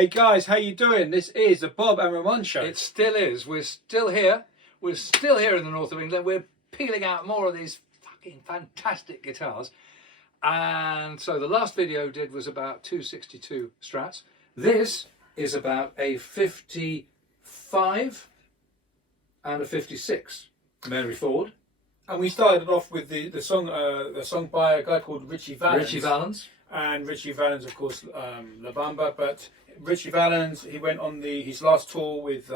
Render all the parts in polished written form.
Hey guys, how you doing? This is the Bob and Ramon show. It still is. We're still here. We're still here in the north of England. We're peeling out more of these fucking fantastic guitars. And so the last video did was about 262 Strats. This is about a 55 and a 56 Mary Ford. And we started off with the song by a guy called Richie Valens. Richie Valens. And Richie Valens, of course, La Bamba. But Richie Valens, he went on his last tour with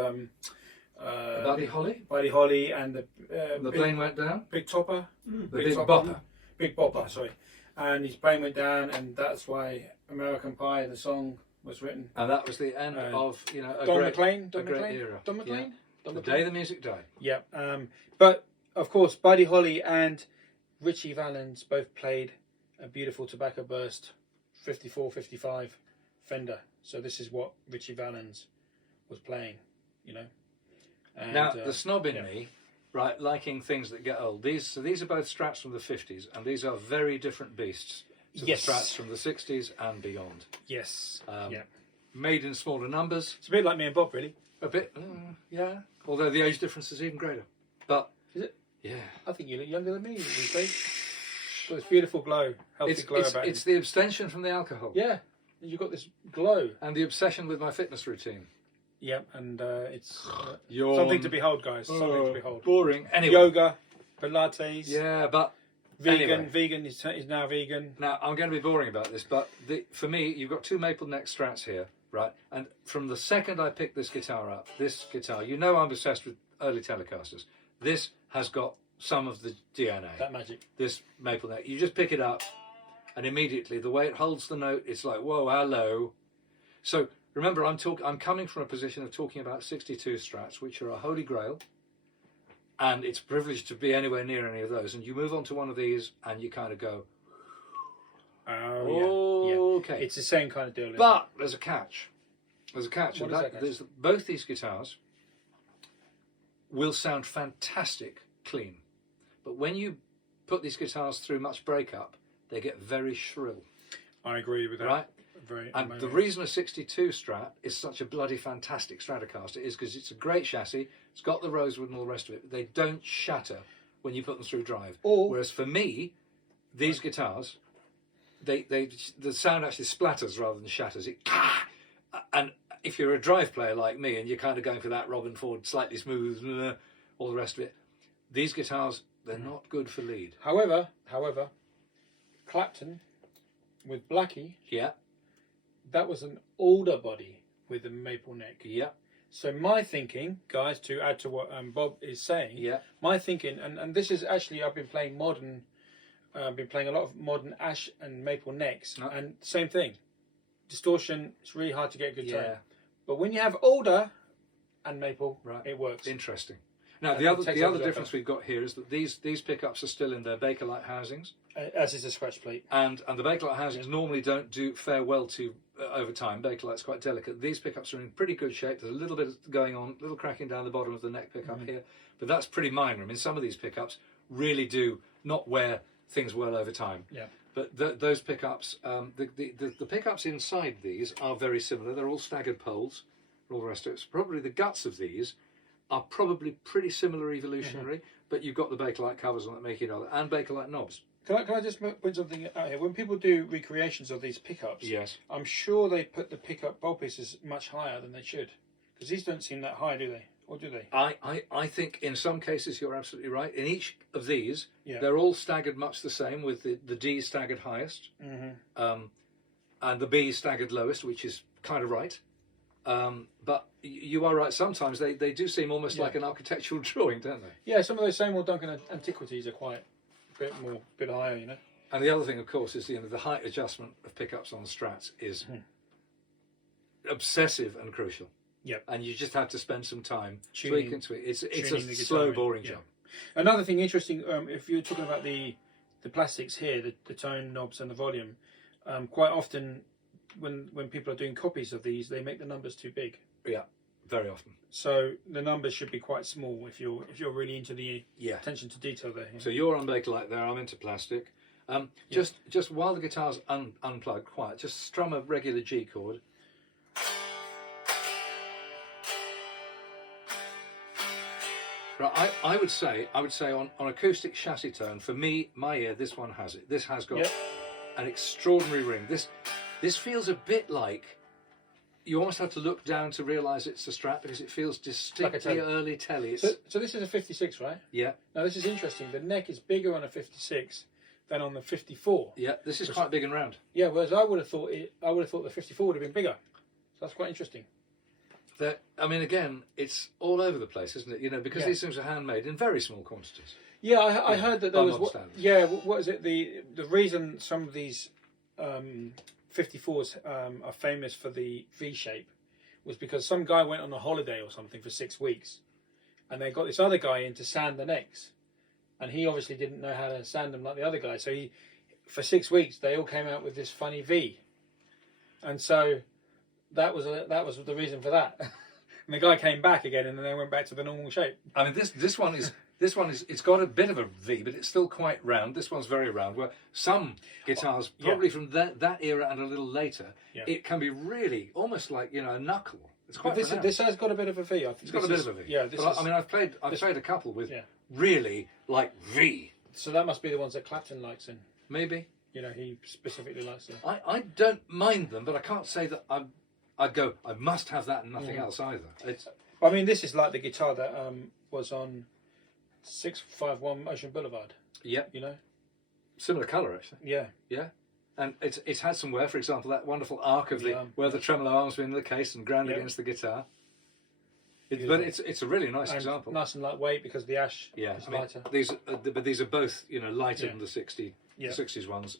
Buddy Holly. Buddy Holly and The plane went down. Big Topper. The Big Bopper. Big Bopper, sorry. And his plane went down, and that's why American Pie, the song, was written. And that was the end of a Don great McLean. era. Don McLean. Yeah. Don The McLean? day the music died. Yeah. But of course, Buddy Holly and Richie Valens both played a beautiful tobacco burst 54-55 Fender. So this is what Richie Valens was playing, you know. And, now the snob in me, right, liking things that get old. These are both Strats from the 50s, and these are very different beasts to the Strats from the 60s and beyond. Yes. Made in smaller numbers. It's a bit like me and Bob, really. A bit, yeah. Although the age difference is even greater. But is it? Yeah. I think you look younger than me these days. Got this beautiful glow, healthy glow about It's you. the abstention from the alcohol. Yeah, you've got this glow. And the obsession with my fitness routine. Yep, and it's something to behold, guys. Something to behold. Boring. Anyway. Yoga, Pilates. Yeah, but vegan. Anyway. Vegan is now vegan. Now I'm going to be boring about this, but for me, you've got two maple neck Strats here, right? And from the second I picked this guitar up, you know I'm obsessed with early Telecasters. This has got some of the DNA. That magic. This maple neck. You just pick it up, and immediately the way it holds the note, it's like, whoa, hello. So remember, I'm coming from a position of talking about 62 Strats, which are a holy grail, and it's a privilege to be anywhere near any of those. And you move on to one of these, and you kind of go, oh, okay. It's the same kind of deal. But there's a catch. There's a catch. What is that catch? Both these guitars will sound fantastic clean. But when you put these guitars through much breakup, they get very shrill. I agree with that. Right? And the reason a 62 Strat is such a bloody fantastic Stratocaster is because it's a great chassis, it's got the rosewood and all the rest of it, but they don't shatter when you put them through drive. Whereas for me, these guitars, the sound actually splatters rather than shatters. And if you're a drive player like me and you're kind of going for that Robin Ford, slightly smooth, all the rest of it, these guitars, they're not good for lead. However, Clapton with Blackie, that was an older body with a maple neck. Yeah. So my thinking, guys, to add to what Bob is saying, my thinking, and this is actually, I've been playing a lot of modern ash and maple necks, and same thing. Distortion, it's really hard to get a good tone. But when you have older and maple, it works. Interesting. Now, the other difference we've got here is that these pickups are still in their Bakelite housings. As is the scratch plate. And the Bakelite housings normally don't fare well to over time. Bakelite's quite delicate. These pickups are in pretty good shape. There's a little bit going on, a little cracking down the bottom of the neck pickup here. But that's pretty minor. I mean, some of these pickups really do not wear things well over time. Yeah. But those pickups, the pickups inside these are very similar. They're all staggered poles, all the rest of it. So probably the guts of these are probably pretty similar evolutionary, but you've got the Bakelite covers on that make it other, and Bakelite knobs. Can I just point something out here? When people do recreations of these pickups, I'm sure they put the pickup bowl pieces much higher than they should, because these don't seem that high, do they? Or do they? I think in some cases you're absolutely right. In each of these, they're all staggered much the same, with the D staggered highest, and the B staggered lowest, which is kind of right. But you are right. Sometimes they do seem almost like an architectural drawing, don't they? Yeah, some of those same old Duncan antiquities are quite a bit higher, you know. And the other thing, of course, is the height adjustment of pickups on the Strats is obsessive and crucial. Yep. And you just have to spend some time tuning, tweaking to it. It's a slow, boring job. Another thing interesting, if you're talking about the plastics here, the tone knobs and the volume, quite often when people are doing copies of these, they make the numbers too big. Yeah, very often. So the numbers should be quite small if you're really into the attention to detail there. So you're on Bakelite there, I'm into plastic. Just while the guitar's unplugged, quiet, just strum a regular G chord. Right, I would say on acoustic chassis tone, for me, my ear, this one has it. This has got an extraordinary ring. This feels a bit like, you almost have to look down to realise it's a Strat, because it feels distinctly like early telly. So this is a 56, right? Yeah. Now this is interesting. The neck is bigger on a 56 than on the 54. Yeah, this is quite big and round. Yeah, whereas I would have thought the 54 would have been bigger. So that's quite interesting. I mean, again, it's all over the place, isn't it? You know, because these things are handmade in very small quantities. Yeah, I heard that there was what is it? The reason some of these 54s are famous for the V shape was because some guy went on a holiday or something for 6 weeks, and they got this other guy in to sand the necks, and he obviously didn't know how to sand them like the other guy. So for 6 weeks they all came out with this funny V, and so that was the reason for that. And the guy came back again, and then they went back to the normal shape. I mean, this one is it's got a bit of a V, but it's still quite round. This one's very round. Where some guitars, probably from that era and a little later, it can be really almost like, you know, a knuckle. It's quite. This has got a bit of a V. I think it's got a bit of a V. Yeah. I mean, I've played a couple with really like V. So that must be the ones that Clapton likes, in. Maybe. You know, he specifically likes them. I don't mind them, but I can't say that I'd go, I must have that and nothing else either. I mean, this is like the guitar that was on 651 Ocean Boulevard. Yep. You know? Similar colour, actually. Yeah. Yeah. And it's had some wear, for example, that wonderful arc of where the tremolo arms were in the case and ground against the guitar. But it's a really nice example. Nice and lightweight because the ash is lighter. These are both, you know, lighter than the 60s ones,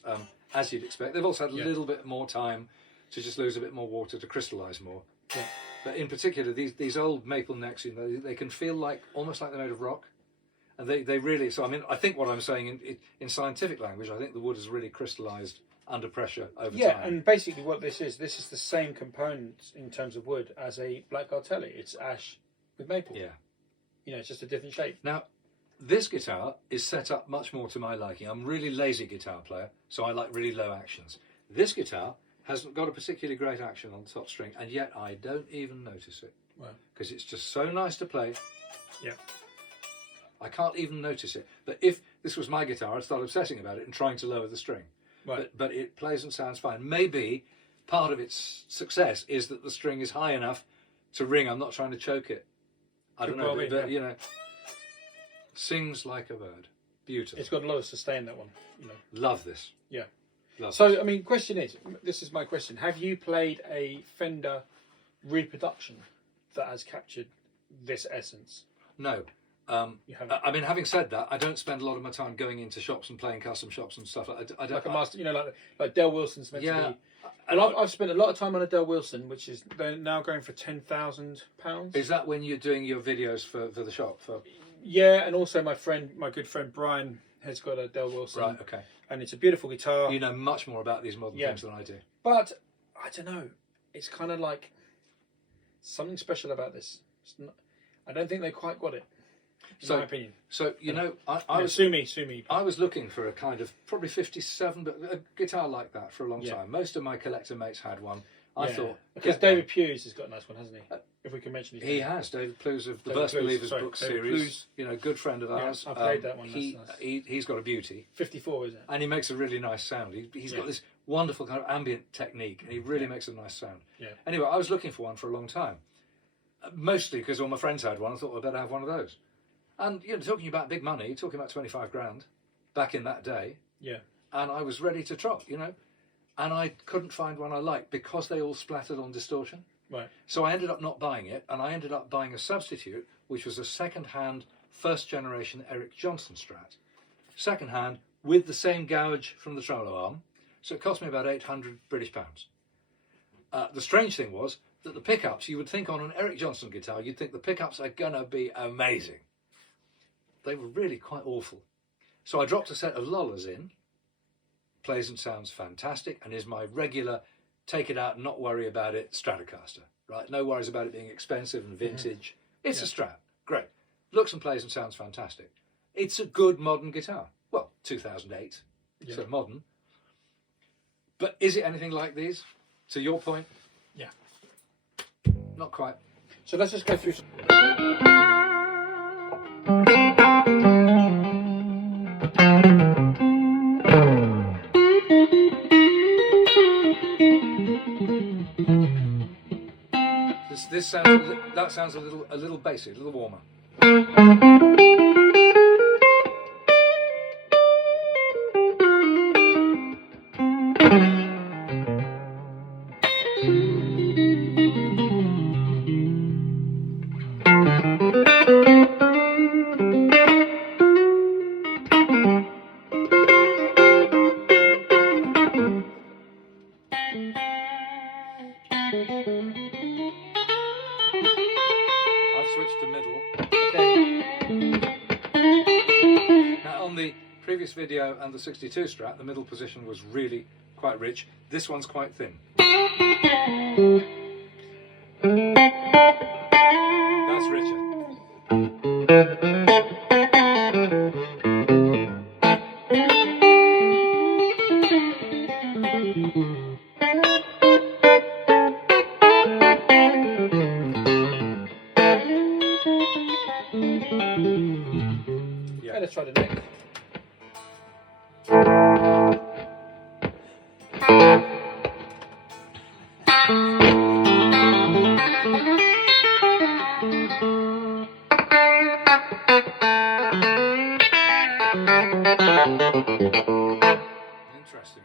as you'd expect. They've also had a little bit more time to just lose a bit more water, to crystallise more. Yeah. But in particular, these old maple necks, you know, they can feel like almost like they're made of rock, and they really. So I mean, I think what I'm saying in scientific language, I think the wood has really crystallised under pressure over time. Yeah, and basically what this is the same components in terms of wood as a Black Artelli. It's ash with maple. Yeah. You know, it's just a different shape. Now, this guitar is set up much more to my liking. I'm a really lazy guitar player, so I like really low actions. This guitar hasn't got a particularly great action on the top string, and yet I don't even notice it. Because it's just so nice to play. Yeah. I can't even notice it. But if this was my guitar, I'd start obsessing about it and trying to lower the string. Right. But it plays and sounds fine. Maybe part of its success is that the string is high enough to ring. I'm not trying to choke it. I don't know, but you know, sings like a bird. Beautiful. It's got a lot of sustain, that one. You know. Love this. Yeah. Lovely. So, I mean, question is, this is my question. Have you played a Fender reproduction that has captured this essence? No. You haven't? I mean, having said that, I don't spend a lot of my time going into shops and playing custom shops and stuff. I don't, like a master, you know, like Del Wilson's meant to be. And I've spent a lot of time on a Del Wilson, which is they're now going for £10,000. Is that when you're doing your videos for the shop? Yeah, and also my good friend Brian has got a Del Wilson. Right, okay. And it's a beautiful guitar. You know much more about these modern things than I do. But, I don't know, it's kind of like something special about this. I don't think they quite got it, in my opinion. So, you know, I was... Sue me. I was looking for a kind of, probably 57, but a guitar like that for a long time. Most of my collector mates had one. I thought... Because David Hughes has got a nice one, hasn't he? If we can mention his name. He has. David Plews of the Burst Believers book series. You know, good friend of ours. I played that one. He's got a beauty. 54, isn't it? And he makes a really nice sound. He's got this wonderful kind of ambient technique, and he really makes a nice sound. Yeah. Anyway, I was looking for one for a long time. Mostly because all my friends had one. I thought, well, I better have one of those. And, you know, talking about big money, talking about 25 grand back in that day. Yeah. And I was ready to trot, you know. And I couldn't find one I liked because they all splattered on distortion. Right. So I ended up not buying it, and I ended up buying a substitute, which was a second-hand, first-generation Eric Johnson Strat. Second-hand, with the same gouge from the tremolo arm. So it cost me about 800 British pounds. The strange thing was that the pickups, you would think on an Eric Johnson guitar, you'd think the pickups are going to be amazing. They were really quite awful. So I dropped a set of Lollas in. Plays and sounds fantastic, and is my regular take it out and not worry about it Stratocaster, right? No worries about it being expensive and vintage. It's a Strat, great. Looks and plays and sounds fantastic. It's a good modern guitar. Well, 2008, so modern. But is it anything like these? To your point? Yeah. Not quite. So let's just go through some... This sounds, that sounds a little bassy, a little warmer. I've switched to middle. Okay. Now on the previous video and the 62 Strat, the middle position was really quite rich. This one's quite thin. That's richer. Yeah, let's try the neck. Interesting.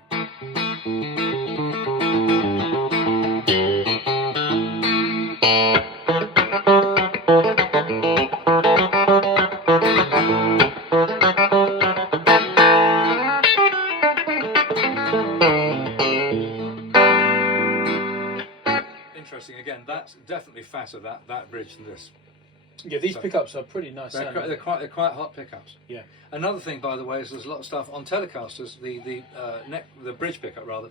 Interesting again. That's definitely fatter that bridge than this. Yeah, these pickups are pretty nice. They're quite hot pickups. Yeah. Another thing, by the way, is there's a lot of stuff on Telecasters. The bridge pickup rather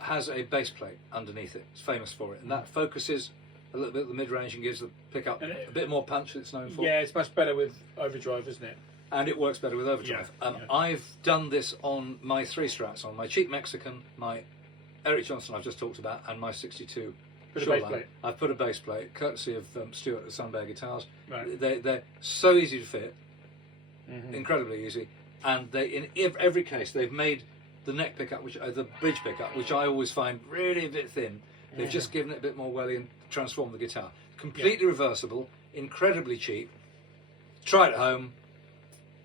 has a base plate underneath it. It's famous for it, and that focuses a little bit of the mid range and gives the pickup a bit more punch. It's known for. Yeah, it's much better with overdrive, isn't it? And it works better with overdrive. Yeah. I've done this on my 3 Strats, on my cheap Mexican, my Eric Johnson I've just talked about, and my 62. Put a base plate. I've put a base plate, courtesy of Stuart at Sunburst Guitars. Right. They're so easy to fit, incredibly easy, and in every case they've made the neck pickup, the bridge pickup, which I always find really a bit thin. They've just given it a bit more welly and transformed the guitar. Completely reversible, incredibly cheap. Try it at home.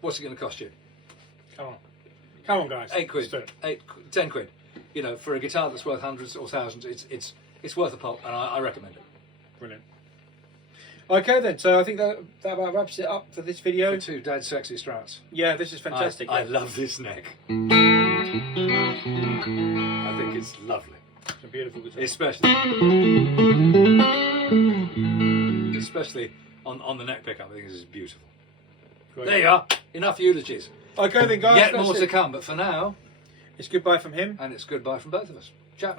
What's it going to cost you? Come on, guys. 8 quid, 10 quid. You know, for a guitar that's worth hundreds or thousands, it's worth a pop, and I recommend it. Brilliant. Okay then, so I think that about wraps it up for this video. For 2 dead sexy Strats. Yeah, this is fantastic. I love this neck. I think it's lovely. It's a beautiful guitar. Especially on the neck pickup, I think this is beautiful. Great. There you are. Enough eulogies. Okay then, guys. Yet more to come, but for now, it's goodbye from him. and it's goodbye from both of us. Ciao.